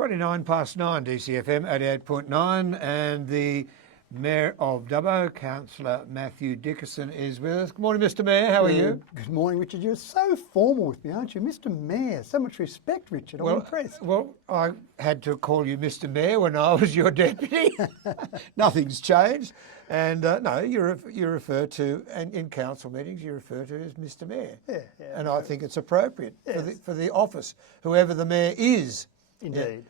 29 past 9, DCFM 88.9, and the Mayor of Dubbo, Councillor Matthew Dickerson, is with us. Good morning, Mr Mayor. How are you? Good morning, Richard. You're so formal with me, aren't you? Mr Mayor. So much respect, Richard. I'm impressed. Well, I had to call you Mr Mayor when I was your deputy. Nothing's changed. And no, you refer to, and in council meetings, you refer to as Mr Mayor. Yeah. And I think it's appropriate Yes. for the office, whoever the mayor is. Indeed.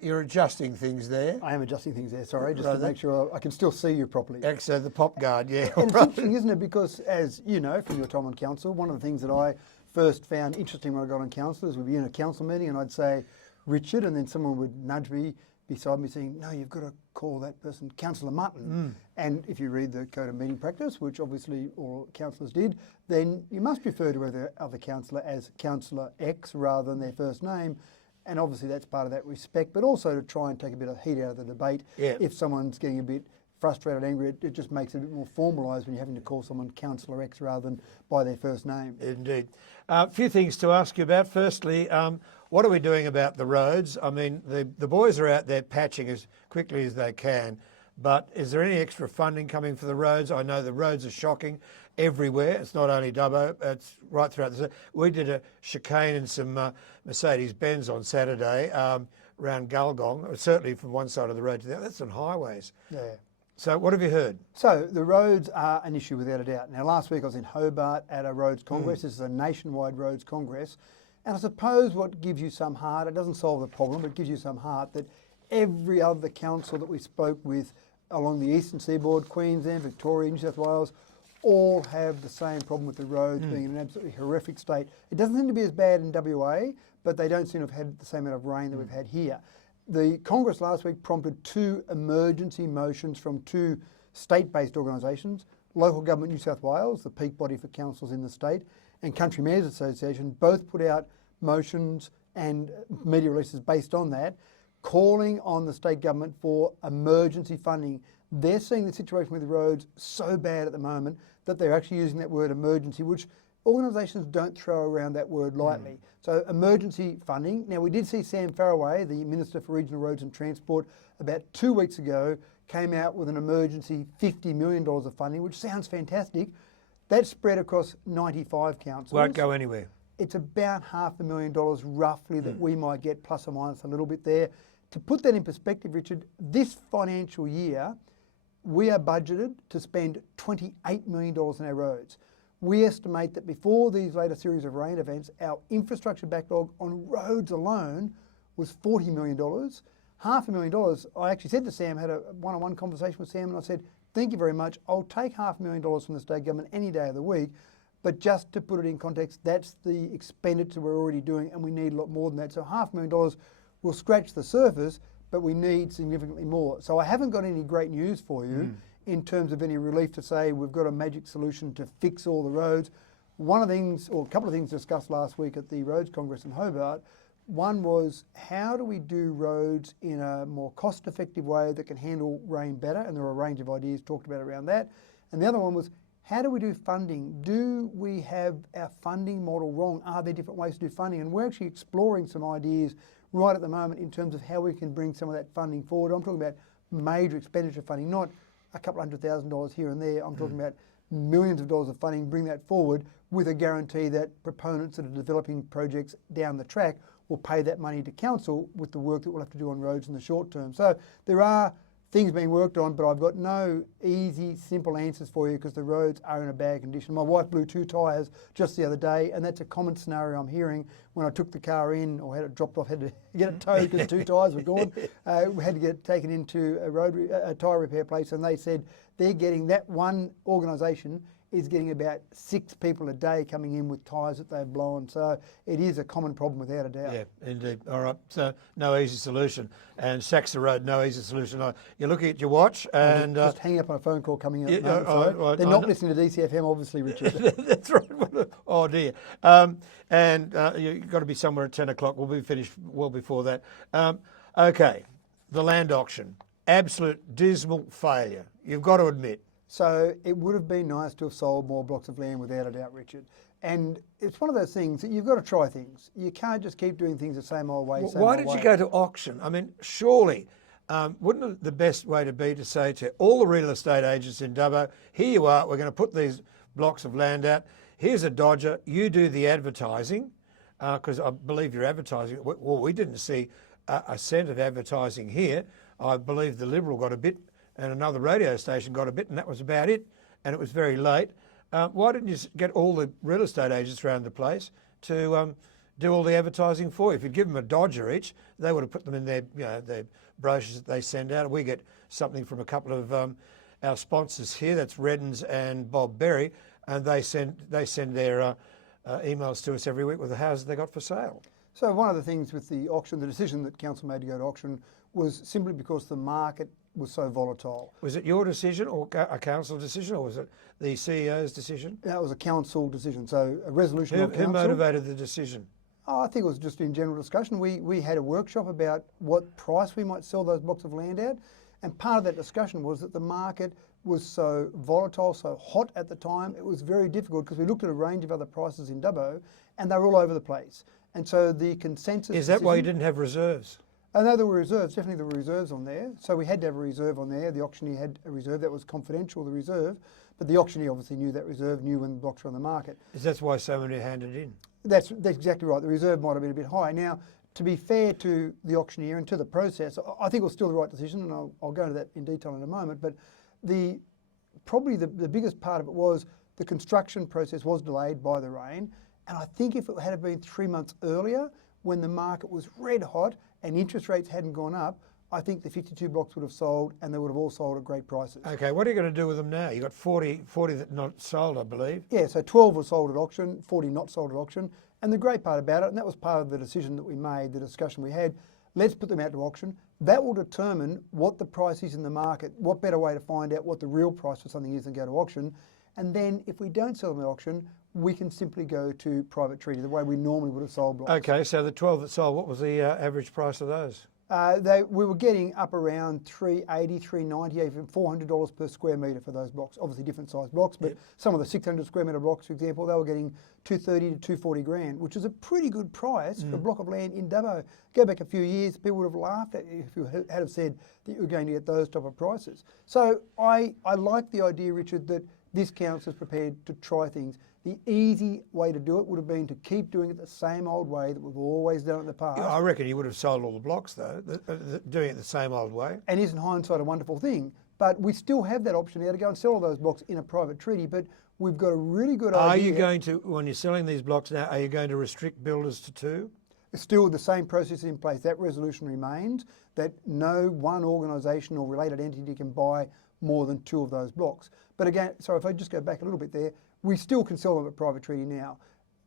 You're adjusting things there. I am adjusting things there, sorry, just to make sure I can still see you properly. So the pop guard, yeah. And it's interesting, isn't it? Because as you know from your time on council, one of the things that I first found interesting when I got on council is we'd be in a council meeting and I'd say, Richard, and then someone would nudge me beside me saying, no, you've got to call that person Councillor Mutton. And if you read the Code of Meeting Practice, which obviously all councillors did, then you must refer to the other councillor as Councillor X rather than their first name. And obviously that's part of that respect, but also to try and take a bit of heat out of the debate. Yeah. If someone's getting a bit frustrated, angry, it just makes it a bit more formalised when you're having to call someone Councillor X rather than by their first name. Indeed. A few things to ask you about. Firstly, what are we doing about the roads? I mean, the boys are out there patching as quickly as they can, but is there any extra funding coming for the roads? I know the roads are shocking everywhere. It's not only Dubbo, it's right throughout the city. We did a chicane and some Mercedes-Benz on Saturday around Gulgong, certainly from one side of the road to the other. That's on highways. Yeah. So what have you heard? So the roads are an issue without a doubt. Now last week I was in Hobart at a roads congress. This is a nationwide roads congress. And I suppose what gives you some heart, it doesn't solve the problem, but it gives you some heart that every other council that we spoke with along the eastern seaboard, Queensland, Victoria, New South Wales, all have the same problem with the roads being in an absolutely horrific state. It doesn't seem to be as bad in WA, but they don't seem to have had the same amount of rain that we've had here. The Congress last week prompted 2 emergency motions from 2 state-based organisations, Local Government New South Wales, the peak body for councils in the state, and Country Mayors Association, both put out motions and media releases based on that, calling on the state government for emergency funding. They're seeing the situation with the roads so bad at the moment that they're actually using that word emergency, which organisations don't throw around that word lightly. So emergency funding. Now we did see Sam Faraway, the Minister for Regional Roads and Transport, about 2 weeks ago, came out with an emergency $50 million of funding, which sounds fantastic. That's spread across 95 councils. Won't go anywhere. It's about $500,000 roughly that we might get, plus or minus a little bit there. To put that in perspective, Richard, this financial year, we are budgeted to spend $28 million on our roads. We estimate that before these later series of rain events, our infrastructure backlog on roads alone was $40 million. $500,000, I actually said to Sam, had a one-on-one conversation with Sam, and I said, thank you very much. I'll take $500,000 from the state government any day of the week. But just to put it in context, that's the expenditure we're already doing, and we need a lot more than that. So $500,000 will scratch the surface, but we need significantly more. So I haven't got any great news for you in terms of any relief to say we've got a magic solution to fix all the roads. One of the things, or a couple of things discussed last week at the Roads Congress in Hobart, one was how do we do roads in a more cost-effective way that can handle rain better, and there were a range of ideas talked about around that. And the other one was, how do we do funding? Do we have our funding model wrong? Are there different ways to do funding? And we're actually exploring some ideas right at the moment in terms of how we can bring some of that funding forward. I'm talking about major expenditure funding, not a couple $100,000 here and there. I'm talking about millions of dollars of funding, bring that forward with a guarantee that proponents that are developing projects down the track will pay that money to council with the work that we'll have to do on roads in the short term. So there are things being worked on, but I've got no easy, simple answers for you because the roads are in a bad condition. My wife blew 2 tyres just the other day, and that's a common scenario I'm hearing when I took the car in or had it dropped off, had to get it towed because 2 tyres were gone. We had to get it taken into a tyre repair place, and they said they're getting, that one organisation is getting about 6 people a day coming in with tyres that they've blown. So it is a common problem without a doubt. Yeah, indeed. All right. So no easy solution. And Saxon Road, no easy solution. You're looking at your watch and... just hanging up on a phone call coming in at the moment. Right, they're not listening to DCFM, obviously, Richard. That's right. Oh, dear. You've got to be somewhere at 10 o'clock. We'll be finished well before that. Okay, the land auction. Absolute dismal failure. You've got to admit. So it would have been nice to have sold more blocks of land without a doubt, Richard. And it's one of those things that you've got to try things. You can't just keep doing things the same old way. Why did you go to auction? I mean, surely, wouldn't the best way to be to say to all the real estate agents in Dubbo, here you are, we're going to put these blocks of land out. Here's a dodger. You do the advertising, because I believe you're advertising. Well, we didn't see a cent of advertising here. I believe the Liberal got a bit and another radio station got a bit, and that was about it. And it was very late. Why didn't you get all the real estate agents around the place to do all the advertising for you? If you'd give them a dodger each, they would have put them in their, their brochures that they send out. We get something from a couple of our sponsors here. That's Reddens and Bob Berry, and they send their emails to us every week with the houses they got for sale. So one of the things with the auction, the decision that council made to go to auction, was simply because the market was so volatile. Was it your decision or a council decision, or was it the CEO's decision? That was a council decision, so a resolution of council. Who motivated the decision? Oh, I think it was just in general discussion. We had a workshop about what price we might sell those blocks of land at, and part of that discussion was that the market was so volatile, so hot at the time, it was very difficult because we looked at a range of other prices in Dubbo and they were all over the place. And so the consensus... Is that why you didn't have reserves? I know there were reserves, definitely there were reserves on there. So we had to have a reserve on there. The auctioneer had a reserve that was confidential, the reserve, but the auctioneer obviously knew that reserve, knew when the blocks were on the market. That's why so many handed in? That's exactly right. The reserve might have been a bit high. Now, to be fair to the auctioneer and to the process, I think it was still the right decision, and I'll go into that in detail in a moment, but probably the biggest part of it was the construction process was delayed by the rain, and I think if it had been 3 months earlier, when the market was red hot and interest rates hadn't gone up, I think the 52 blocks would have sold, and they would have all sold at great prices. Okay, what are you going to do with them now? You've got 40 that not sold, I believe. Yeah, so 12 were sold at auction, 40 not sold at auction. And the great part about it, and that was part of the decision that we made, the discussion we had, let's put them out to auction. That will determine what the price is in the market, what better way to find out what the real price for something is than go to auction. And then if we don't sell them at auction, we can simply go to private treaty, the way we normally would have sold blocks. Okay, so the 12 that sold, what was the average price of those? We were getting up around $380, $390, even $400 per square metre for those blocks. Obviously different size blocks, but some of the 600 square metre blocks, for example, they were getting $230 to $240 grand, which is a pretty good price for a block of land in Dubbo. Go back a few years, people would have laughed at you if you had have said that you were going to get those type of prices. So I like the idea, Richard, that this council is prepared to try things. The easy way to do it would have been to keep doing it the same old way that we've always done it in the past. I reckon you would have sold all the blocks, though, doing it the same old way. And isn't hindsight a wonderful thing? But we still have that option now to go and sell all those blocks in a private treaty, but we've got a really good idea. Are you going to, when you're selling these blocks now, are you going to restrict builders to 2? Still the same process in place. That resolution remains, that no one organisation or related entity can buy more than 2 of those blocks. But again, sorry, if I just go back a little bit there, we still can sell them at private treaty now.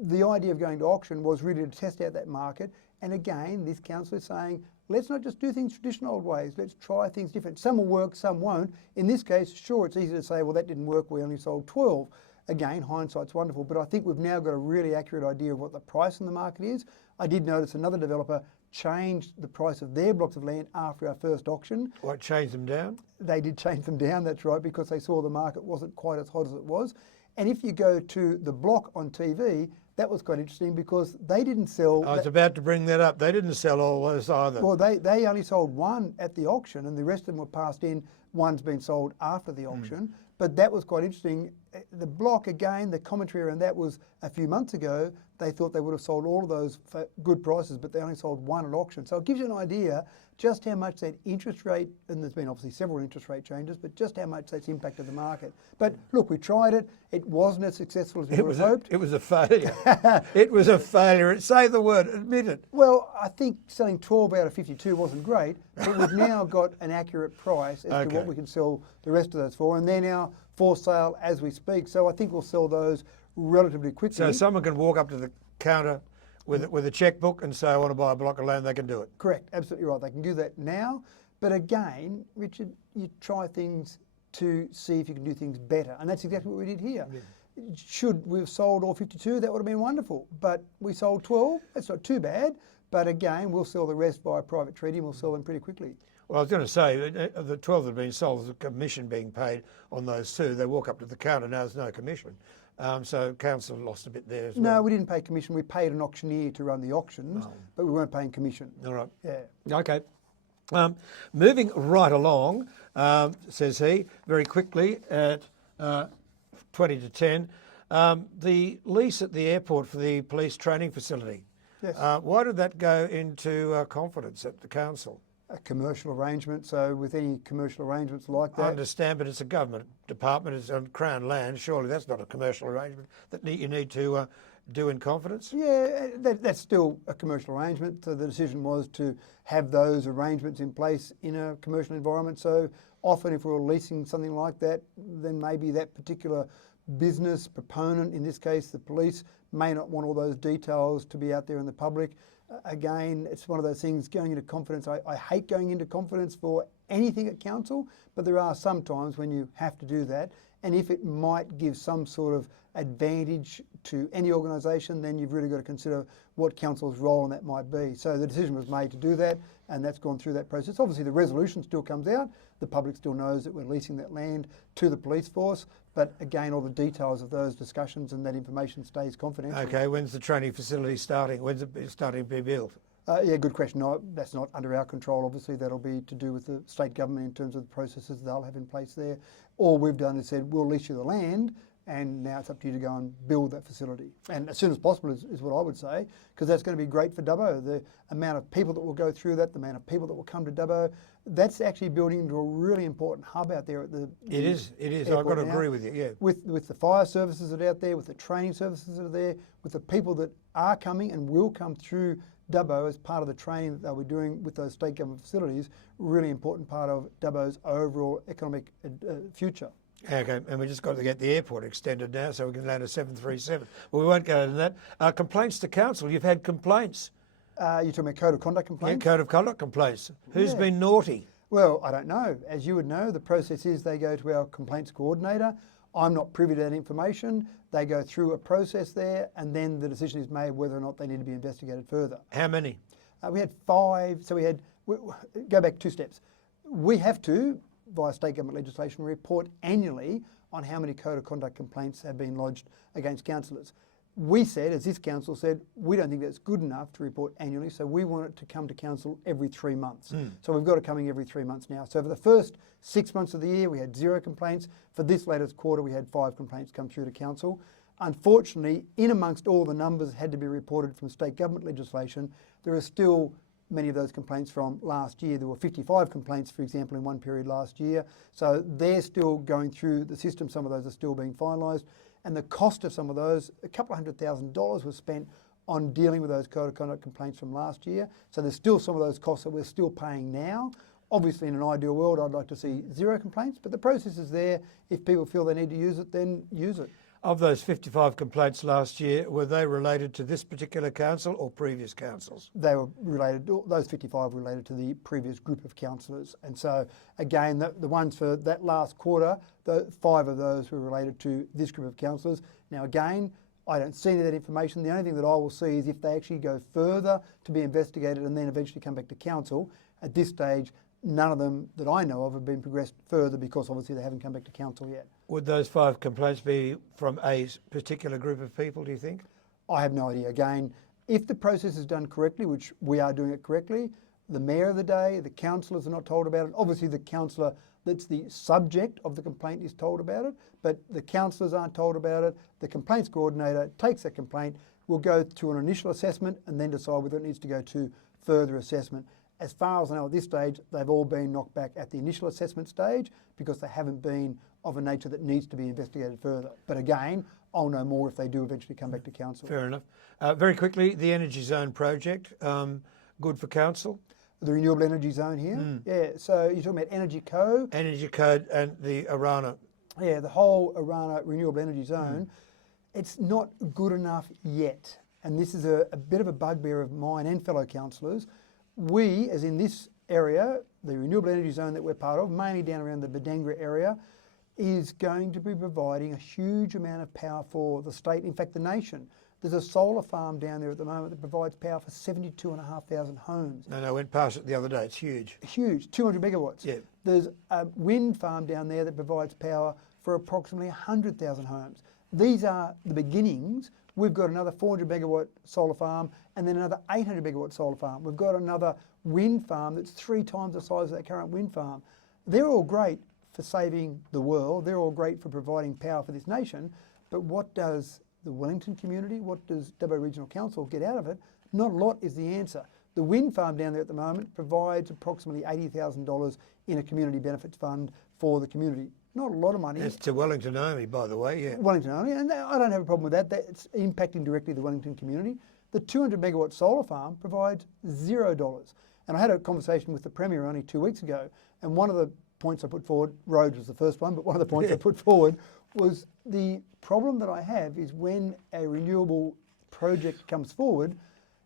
The idea of going to auction was really to test out that market. And again, this council is saying, let's not just do things traditional old ways. Let's try things different. Some will work, some won't. In this case, sure, it's easy to say, well, that didn't work. We only sold 12. Again, hindsight's wonderful, but I think we've now got a really accurate idea of what the price in the market is. I did notice another developer changed the price of their blocks of land after our first auction. What, change them down? They did change them down, that's right, because they saw the market wasn't quite as hot as it was. And if you go to the block on TV, that was quite interesting because they didn't sell... I was about to bring that up. They didn't sell all those either. Well, they only sold 1 at the auction and the rest of them were passed in. One's been sold after the auction. But that was quite interesting. The block, again, the commentary around that was a few months ago, they thought they would have sold all of those for good prices, but they only sold 1 at auction. So it gives you an idea just how much that interest rate, and there's been obviously several interest rate changes, but just how much that's impacted the market. But look, we tried it. It wasn't as successful as we would have hoped. It was a failure. It was a failure. Say the word, admit it. Well, I think selling 12 out of 52 wasn't great, but we've now got an accurate price as to what we can sell the rest of those for, and they're now for sale as we speak. So I think we'll sell those relatively quickly. So someone can walk up to the counter with a checkbook and say, I want to buy a block of land, they can do it. Correct, absolutely right. They can do that now. But again, Richard, you try things to see if you can do things better. And that's exactly what we did here. Yeah. Should we have sold all 52, that would have been wonderful. But we sold 12, that's not too bad. But again, we'll sell the rest by a private treaty and we'll sell them pretty quickly. Well, I was going to say, the 12 that have been sold, there's a commission being paid on those 2. They walk up to the counter, now there's no commission. So council lost a bit there as No, well. we didn't pay commission. We paid an auctioneer to run the auctions, but we weren't paying commission. All right. Yeah. Okay. Moving right along, says he, very quickly at 20 to 10, the lease at the airport for the police training facility. Yes. Why did that go into confidence at the council? A commercial arrangement. So with any commercial arrangements like I that, understand, but it's a government department, it's on Crown land. Surely that's not a commercial arrangement that you need to do in confidence? yeah, that's still a commercial arrangement. So the decision was to have those arrangements in place in a commercial environment. So often if we were leasing something like that, then maybe that particular business proponent, in this case the police, may not want all those details to be out there in the public. Again, it's one of those things going into confidence. I hate going into confidence for anything at council, but there are some times when you have to do that. And if it might give some sort of advantage to any organisation, then you've really got to consider what council's role in that might be. So the decision was made to do that, and that's gone through that process. Obviously the resolution still comes out. The public still knows that we're leasing that land to the police force, but again, all the details of those discussions and that information stays confidential. Okay, when's the training facility starting? When's it starting to be built? Yeah, good question. No, that's not under our control. Obviously, that'll be to do with the state government in terms of the processes they'll have in place there. All we've done is said, we'll lease you the land, and now it's up to you to go and build that facility. And as soon as possible is what I would say, because that's going to be great for Dubbo. The amount of people that will go through that, the amount of people that will come to Dubbo, that's actually building into a really important hub out there at the It is. I've got airport to now. agree with you, yeah. With the fire services that are out there, with the training services that are there, with the people that are coming and will come through Dubbo as part of the training that they'll be doing with those state government facilities, really important part of Dubbo's overall economic future. Okay, and we just got to get the airport extended now so we can land a 737. Well, we won't go into that. Complaints to council. You've had complaints. You're talking about code of conduct Yeah, complaints? code of conduct complaints. Who's Yeah. been naughty? Well, I don't know. As you would know, the process is they go to our complaints coordinator. I'm not privy to that information. They go through a process there, and then the decision is made whether or not they need to be investigated further. How many? We had 5, so go back 2 steps. We have to, via state government legislation, report annually on how many code of conduct complaints have been lodged against councillors. We said, as this council said, we don't think that's good enough to report annually, so we want it to come to council every 3 months. So we've got it coming every 3 months now. So for the first 6 months of the year, we had 0 complaints. For this latest quarter, we had 5 complaints come through to council. Unfortunately, in amongst all the numbers that had to be reported from state government legislation, there are still many of those complaints from last year. There were 55 complaints, for example, in one period last year. So they're still going through the system. Some of those are still being finalised. And the cost of some of those, a couple of $100,000 was spent on dealing with those code of conduct complaints from last year. So there's still some of those costs that we're still paying now. Obviously, in an ideal world, I'd like to see 0 complaints, but the process is there. If people feel they need to use it, then use it. Of those 55 complaints last year, were they related to this particular council or previous councils? They were related, those 55 were related to the previous group of councillors. And so, again, the ones for that last quarter, 5 of those were related to this group of councillors. Now, again, I don't see any of that information. The only thing that I will see is if they actually go further to be investigated and then eventually come back to council. At this stage, none of them that I know of have been progressed further because obviously they haven't come back to council yet. Would those 5 complaints be from a particular group of people, do you think? I have no idea. Again, if the process is done correctly, which we are doing it correctly, the mayor of the day, the councillors are not told about it. Obviously the councillor that's the subject of the complaint is told about it, but the councillors aren't told about it. The complaints coordinator takes that complaint, will go to an initial assessment and then decide whether it needs to go to further assessment. As far as I know at this stage, they've all been knocked back at the initial assessment stage because they haven't been of a nature that needs to be investigated further. But again, I'll know more if they do eventually come back to council. Fair enough. Very quickly, the Energy Zone project, good for council? The renewable energy zone here? Yeah, so you're talking about Energy Co? Energy Code and the Arana. Yeah, the whole Arana renewable energy zone, it's not good enough yet. And this is a bit of a bugbear of mine and fellow councillors. We, as in this area, the renewable energy zone that we're part of, mainly down around the Badangra area, is going to be providing a huge amount of power for the state, in fact the nation. There's a solar farm down there at the moment that provides power for 72,500 homes. No, I went past it the other day, it's huge. Huge, 200 megawatts. Yeah. There's a wind farm down there that provides power for approximately 100,000 homes. These are the beginnings. We've got another 400 megawatt solar farm and then another 800 megawatt solar farm. We've got another wind farm that's 3 times the size of that current wind farm. They're all great for saving the world. They're all great for providing power for this nation. But what does the Wellington community, what does WA Regional Council get out of it? Not a lot is the answer. The wind farm down there at the moment provides approximately $80,000 in a community benefits fund for the community. Not a lot of money. It's to Wellington only, by the way, yeah. Wellington only, and I don't have a problem with that. That's impacting directly the Wellington community. The 200 megawatt solar farm provides $0. And I had a conversation with the Premier only 2 weeks ago, and one of the points I put forward, roads was the first one, but one of the points I put forward was the problem that I have is when a renewable project comes forward,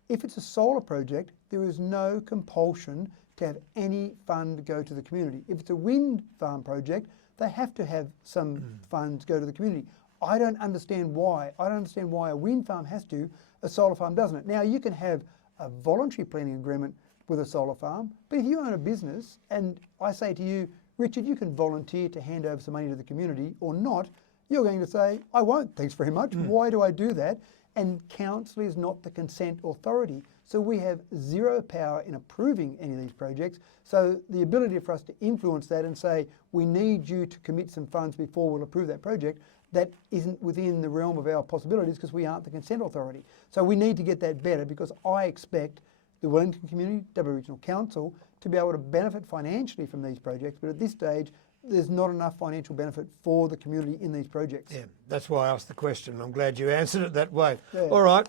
if it's a solar project, there is no compulsion to have any fund go to the community. If it's a wind farm project, they have to have some funds go to the community. I don't understand why. I don't understand why a wind farm has to, a solar farm doesn't. Now, you can have a voluntary planning agreement with a solar farm, but if you own a business and I say to you, Richard, you can volunteer to hand over some money to the community or not, you're going to say, I won't, thanks very much. Why do I do that? And council is not the consent authority. So we have zero power in approving any of these projects. So the ability for us to influence that and say, we need you to commit some funds before we'll approve that project, that isn't within the realm of our possibilities because we aren't the consent authority. So we need to get that better because I expect the Wellington community, WA Regional Council, to be able to benefit financially from these projects. But at this stage, there's not enough financial benefit for the community in these projects. Yeah, that's why I asked the question. I'm glad you answered it that way. Yeah. All right,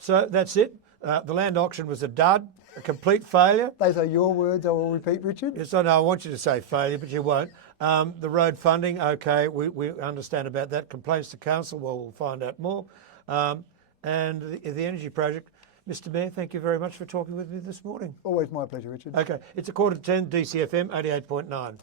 so that's it. The land auction was a dud, a complete failure. Those are your words, I will repeat, Richard. Yes, I know, I want you to say failure, but you won't. The road funding, okay, we understand about that. Complaints to council, well, we'll find out more. And the energy project. Mr Mayor, thank you very much for talking with me this morning. Always my pleasure, Richard. Okay, it's 9:45, DCFM 88.9.